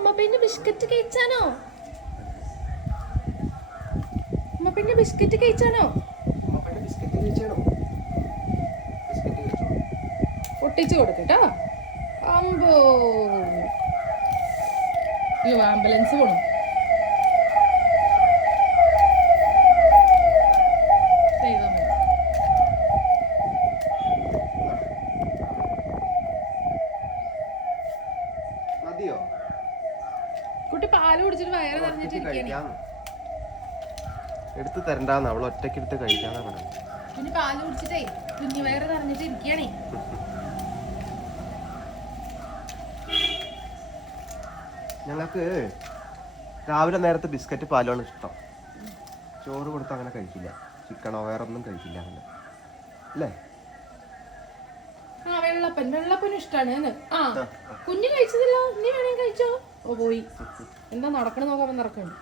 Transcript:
അമ്മ പിന്നെ ബിസ്ക്കറ്റ് കഴിച്ചാനോ? അമ്മ പിന്നെ ബിസ്ക്കറ്റ് കഴിച്ചാനോ? പൊട്ടിച്ചു കൊടുക്കട്ടോ. അമ്പോ ആംബുലൻസ് പോണു. കുട്ടി പാല് കുടിച്ചിട്ട് വയറ് നിറഞ്ഞിട്ടിരിക്കുകയാണ്. എടുത്ത് തരണ്ടാന്ന് അവൾ ഒറ്റയ്ക്ക് എടുത്ത് കഴിക്കാന്നാ പറഞ്ഞത്. കുഞ്ഞു പാല് കുടിച്ചിട്ടേ കുഞ്ഞു വയറ് നിറഞ്ഞിട്ട് ഇരിക്കുകയാണേ. ഞങ്ങൾക്ക് രാവിലെ നേരത്തെ ബിസ്ക്കറ്റ് പാലാണ് ഇഷ്ടം. ചോറ് കൊടുത്ത് അങ്ങനെ കഴിക്കില്ല. ചിക്കനോ വേറെ ഒന്നും കഴിക്കില്ല അങ്ങനെ അല്ലേ? വെള്ളപ്പനും ഇഷ്ടമാണ്. ആ കുഞ്ഞു കഴിച്ചതല്ലോ, നീ വേണേ കഴിച്ചോ. ഓ പോയി എന്താ നടക്കണ നോക്കാൻ നടക്കണ്ട്.